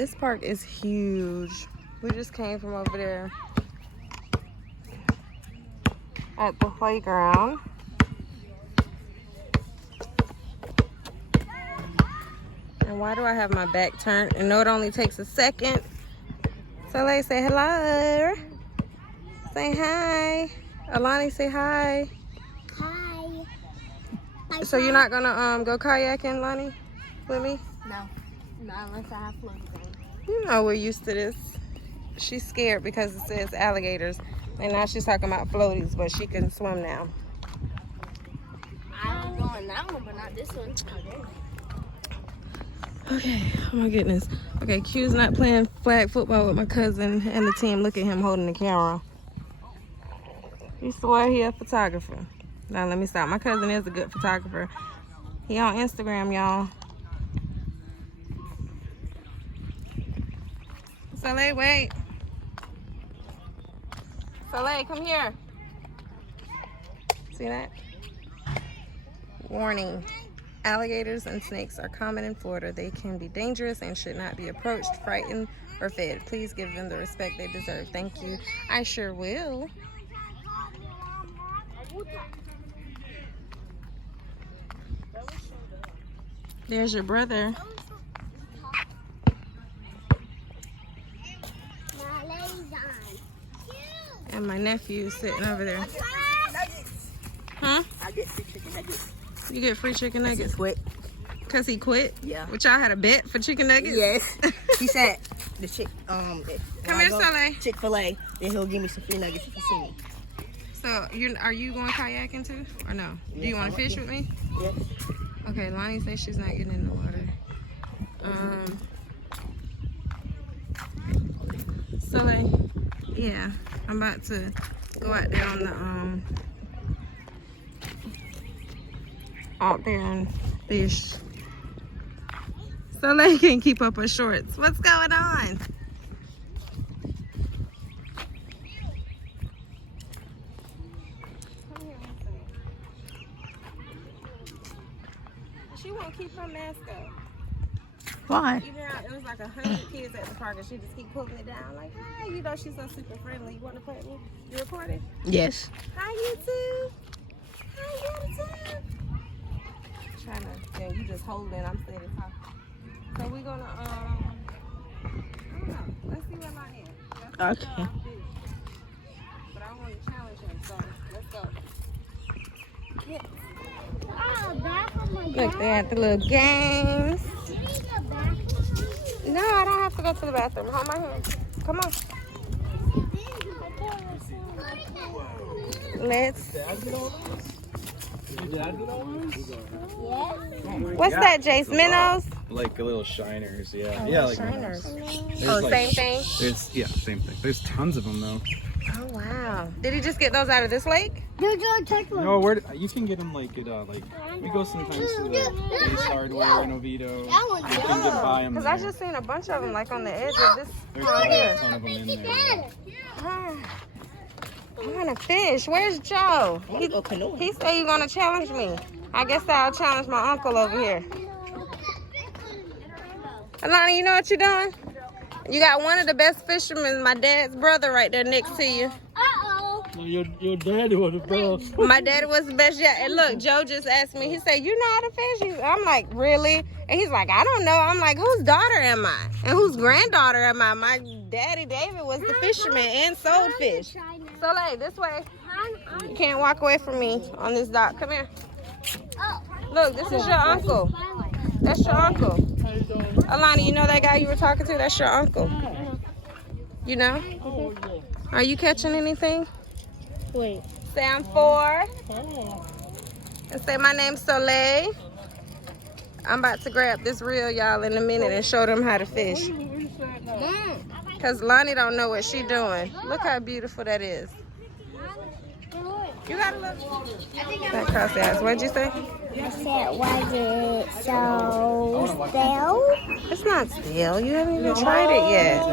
This park is huge. We just came from over there at the playground. And why do I have my back turned? And no, it only takes a second. So let's say hello. Say hi. Alani, say hi. Hi. So you're not gonna go kayaking, Lonnie, with me? No, not unless I have floaties on. You know we're used to this. She's scared because it says alligators, and now she's talking about floaties, but she can swim now. I'm going that one, but not this one. Okay, oh my goodness. Okay, Q's not playing flag football with my cousin and the team. Look at him holding the camera. He swore he a photographer. Now let me stop. My cousin is a good photographer. He on Instagram, y'all. Soleil, wait. Soleil, come here. See that? Warning. Alligators and snakes are common in Florida. They can be dangerous and should not be approached, frightened, or fed. Please give them the respect they deserve. Thank you. I sure will. There's your brother. And my nephew sitting over there. Huh? I get free chicken nuggets. You get free chicken nuggets? Quit. Cause he quit? Yeah. Which y'all had a bet for chicken nuggets? Yes. He said the Come here, Soleil. Chick-fil-A, then he'll give me some free nuggets if you see me. So are you going kayaking too, or no? Do you want to fish with me? Yes. Okay, Lonnie says she's not getting in the water. Soleil, yeah, I'm about to go out there on the out there and fish. Soleil can't keep up her shorts. What's going on? She won't keep her mask up. Why? Even though it was like 100 kids at the park and she just keep pulling it down like, hi, you know she's so super friendly. You want to play with me? You recording? Yes. Hi, YouTube. Hi, YouTube. Trying to, yeah, you just holding. I'm steady talking. So we're gonna, I don't know. Let's see where mine is. Okay. But I want to challenge him, so let's go. Yeah. Look, they at the little games. No, I don't have to go to the bathroom. Hold my hand. Come on. Let's. What's that, Jace? Minnows? Like a little shiners, yeah. Oh, yeah, like shiners. There's Oh, like, same thing? Yeah, same thing. There's tons of them though. Oh, wow. Did he just get those out of this lake? No, you can get them like we go sometimes to the Ace Hardware in Oviedo. You can get by them. Because I just seen a bunch of them like on the edge of this. There's probably a ton of them in there. I want to fish. Where's Joe? He said you're going to challenge me. I guess I'll challenge my uncle over here. Alana, you know what you're doing? You got one of the best fishermen, my dad's brother, right there next to you. Your daddy was the best. My daddy was the best. Yeah, and look, Joe just asked me. He said, "You know how to fish?" I'm like, "Really?" And he's like, "I don't know." I'm like, "Whose daughter am I? And whose granddaughter am I?" My daddy, David, was the fisherman and sold fish. So, like, this way. You can't walk away from me on this dock. Come here. Look, this is your uncle. That's your uncle. Alana, you know that guy you were talking to? That's your uncle. You know? Are you catching anything? Wait. Say I'm 4. And say my name's Soleil. I'm about to grab this reel, y'all, in a minute and show them how to fish. Because Lonnie don't know what she doing. Look how beautiful that is. You gotta look. That cross ass. What'd you say? I said, was it so stale? It's not stale. You haven't even tried it yet.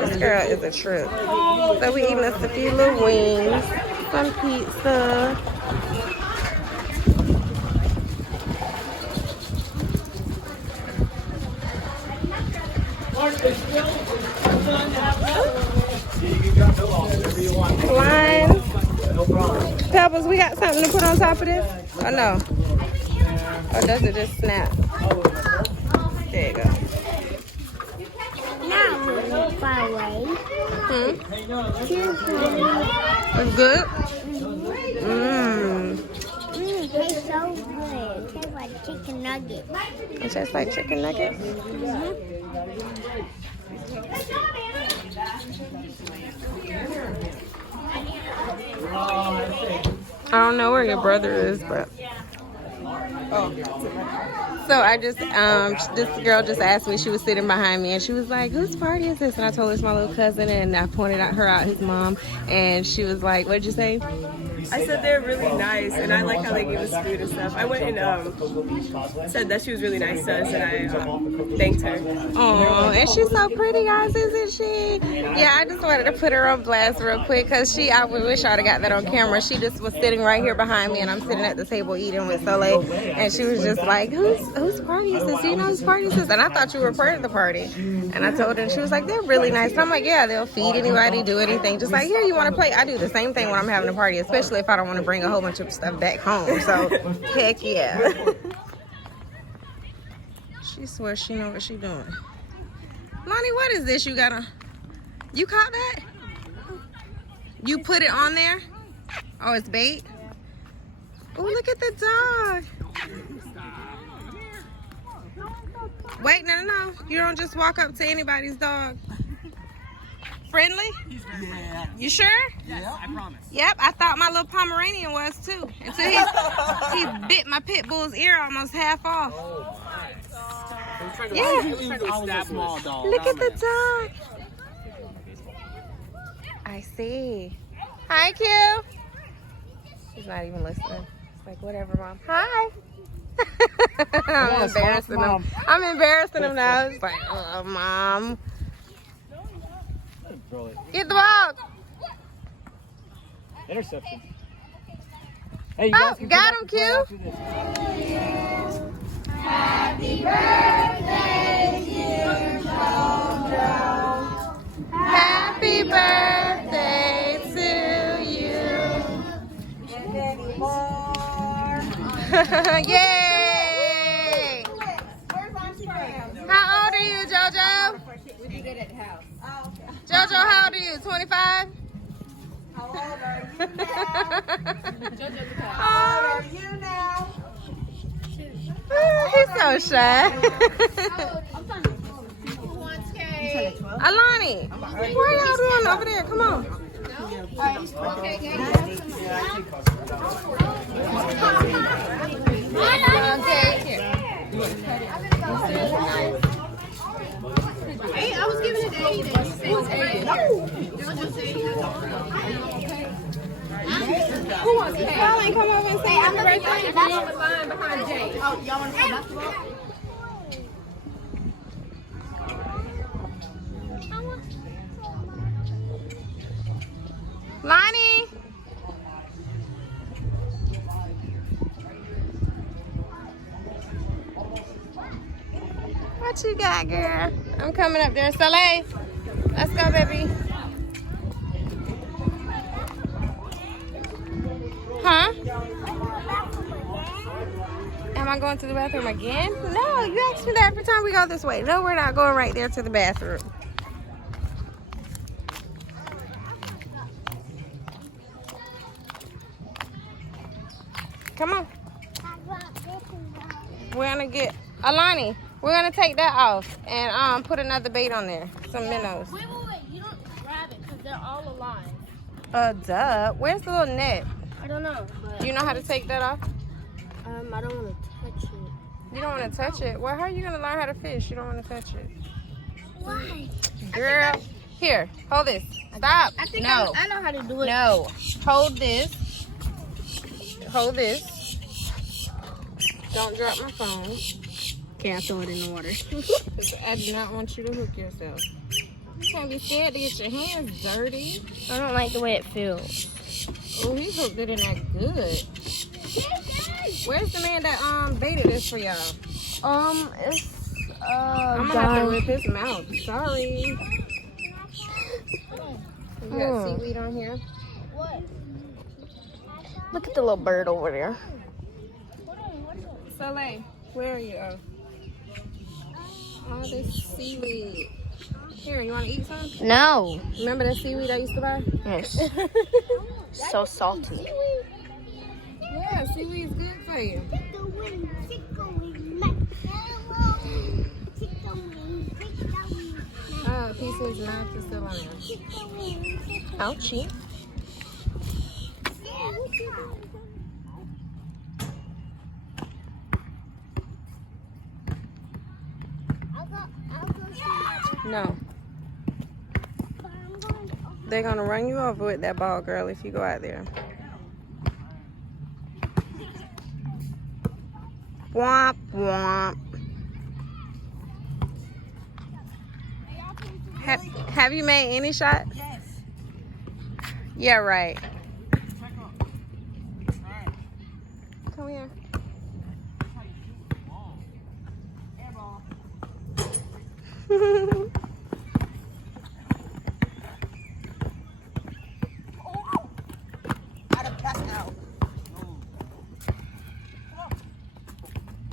This girl is a trip. So we eating us a few little wings, some pizza. Line. Pebbles, we got something to put on top of this? Oh no. Or does it just snap? There you go. Now we're far away. It's good? It tastes so good. It tastes like chicken nuggets. It tastes like chicken nuggets? I don't know where your brother is, but so I just this girl just asked me. She was sitting behind me and she was like, "Whose party is this?" And I told her it's my little cousin, and I pointed out his mom, and she was like, "What'd you say?" I said they're really nice, and I like how they give us food and stuff. I went and said that she was really nice to us, and I thanked her. Oh, and she's so pretty, guys, isn't she? Yeah, I just wanted to put her on blast real quick because I wish I'd have got that on camera. She just was sitting right here behind me, and I'm sitting at the table eating with Soleil, and she was just like, whose party is this? Do you know whose party is this? And I thought you were part of the party. And I told her, and she was like, they're really nice. And I'm like, yeah, they'll feed anybody, do anything. Just like, here, you want to play? I do the same thing when I'm having a party, especially if I don't want to bring a whole bunch of stuff back home. So, heck yeah. She swears she know what she doing. Lonnie, what is this you got on? You caught that? You put it on there? Oh, it's bait? Oh, look at the dog. Wait, no. You don't just walk up to anybody's dog. Friendly? Yeah. You sure? Yeah. I promise. Yep, I thought my little Pomeranian was too. Until he bit my pit bull's ear almost half off. Oh my. Yeah. Small dog. Look at the dog. I see. Hi, Q. She's not even listening. It's like, whatever, Mom. Hi. I'm embarrassing him. I'm embarrassing him now. It's like, oh, Mom. Get the ball. Interception. Hey, you Oh, got him, Q. Happy birthday, dear Jojo. Happy birthday to you. Yay! How old are you, Jojo? We did it at the house. Jojo, how old are you? 25? How old are you now? How old are you now? He's so shy. Alani, what are y'all doing over there? Come on. Okay, here. Hey, I was giving it to Aiden. She said it's Aiden. Who wants cake? Colin, come over and say happy birthday. You're on the line behind Jay. Oh, y'all want to play basketball? Lonnie. What you got, girl? I'm coming up there. Soleil, let's go, baby. Huh? Am I going to the bathroom again? No, you ask me that every time we go this way. No, we're not going right there to the bathroom. Come on. We're gonna get Alani. We're gonna take that off and put another bait on there. Some minnows. Wait. You don't grab it because they're all alive. Duh. Where's the little net? I don't know. Do you know how to take that off? I don't want to touch it. You don't want to touch it? Well, how are you gonna learn how to fish? You don't want to touch it. Why? Girl, here, hold this. Stop. No. I know how to do it. No. Hold this. Hold this. Don't drop my phone. Okay, I'll throw it in the water. I do not want you to hook yourself. You can't be scared to get your hands dirty. I don't like the way it feels. Oh, he hooked it in there good. Where's the man that baited this for y'all? It's I'm have to rip his mouth. Sorry. You got seaweed on here? Look at the little bird over there. Soleil, where are you? Oh, this seaweed. Here, you want to eat some? No. Remember that seaweed I used to buy? Yes. So salty. Yeah, seaweed's good for you. Oh, a piece of his mouth is still on there. Ouchie. No. They're going to run you over with that ball, girl, if you go out there. Womp, womp. Have you made any shots? Yes. Yeah, right. Come here. Out of pass out.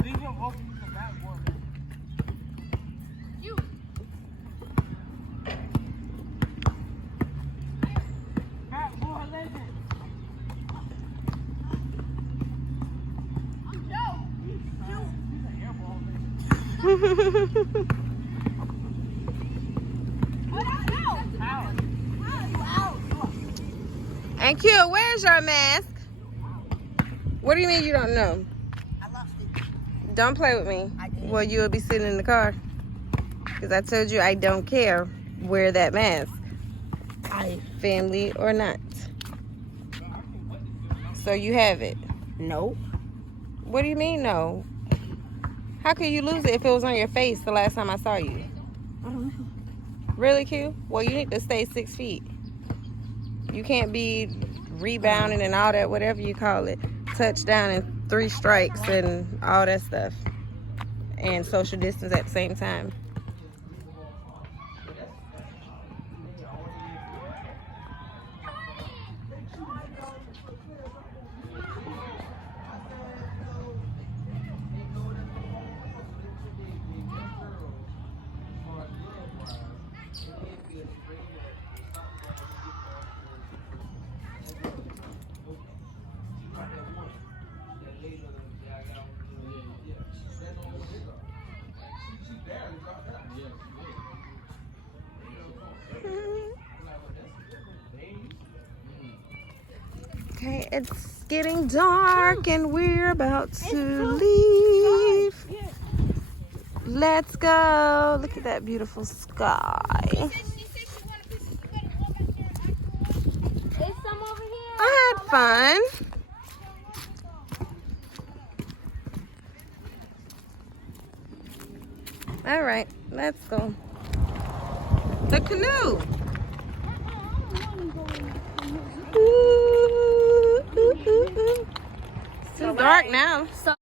Leave him open the back board. You. Back board legend. And Q, where's your mask? What do you mean you don't know? I lost it. Don't play with me. Well, you'll be sitting in the car. Because I told you I don't care. Wear that mask. Family or not. So you have it. No. What do you mean no? How could you lose it if it was on your face the last time I saw you? Really, Q? Well, you need to stay 6 feet. You can't be rebounding and all that, whatever you call it. Touchdown and 3 strikes and all that stuff. And social distance at the same time. Okay, it's getting dark and we're about to leave. Let's go. Look at that beautiful sky. I had fun. All right, let's go. The canoe. Ooh, ooh, ooh, ooh. It's dark now.